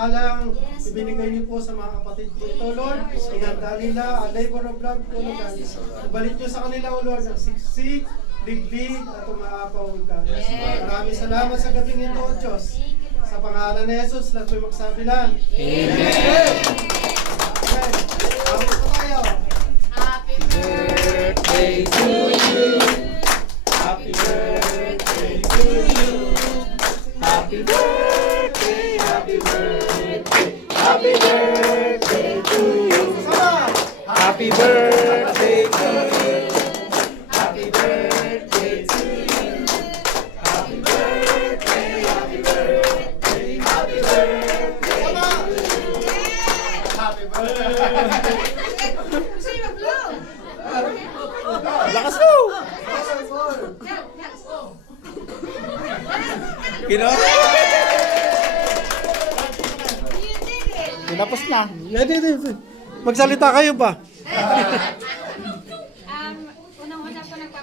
samantalang ibinigay niyo po sa mga kapatid ko ito, Lord. Inanda nila ang labor of love ko, Lord. Ibalik niyo sa kanila, O Lord, ang siksik, liglig, at umaapaw ka. Maraming salamat sa gabing ito, O Diyos. Sa pangalan ni Jesus, lahat may magsabi lang. Amen! Amen! Tapos na tayo. Happy birthday to you. Happy birthday to you. Happy birthday, happy birthday, happy birthday to you. Sama! Happy birthday to you. Happy birthday to you. Happy birthday, happy birthday, happy birthday. Sama! Happy birthday! Lakas mo! Tinapos na. Magsalita kayo ba?